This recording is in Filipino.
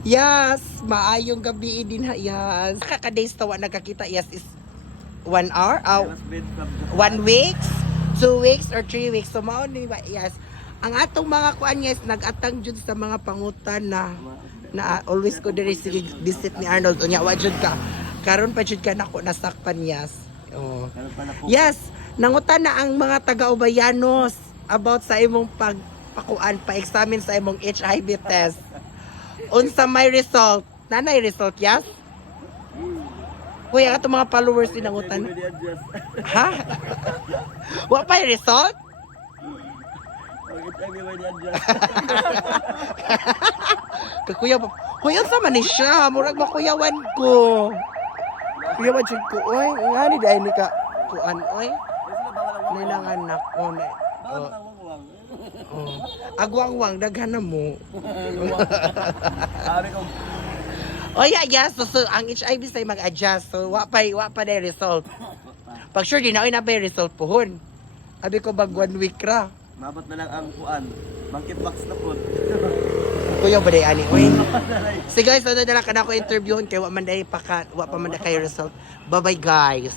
Yes, maayong gabi din ha. Yes. Kaka-days tawa nagkakita. Yes, is 1 hour? 1 week? 2 weeks or 3 weeks? So mao ni yes. Ang atong mga kuan yes nag-atang jud sa mga pangutan na always ko diri sige visit ni Arnold unya wa jud ka. Karon pa jud ka nako nasakpan yes. Oh. Yes, nangutan na ang mga taga-Ubayanos about sa imong pagpakuan pa-examine sa imong HIV test. Unsa may result? Nanay result, yes? Kuya, ato mga followers din nangutan. Ha? Wa pa yung result? Kuya, unsa man ni siya? Murag makuyawan ko. Kuyawan jud ko. Oy, ngani dai ni ka kuan oy. Nilang anak ko na. Agwang-wang daghan na mo. Oh yeah, yes. So ang HIV say mag-adjust. So wa pa na result. Pag sure di na oy na pa result pohon. Abi ko bag 1 week ra. Mabot na lang ang kuan. Monkey box na po. Kuya ba day ani oy. So guys, so na lang kana ko interviewon kay wa pa man kay result. Bye bye guys.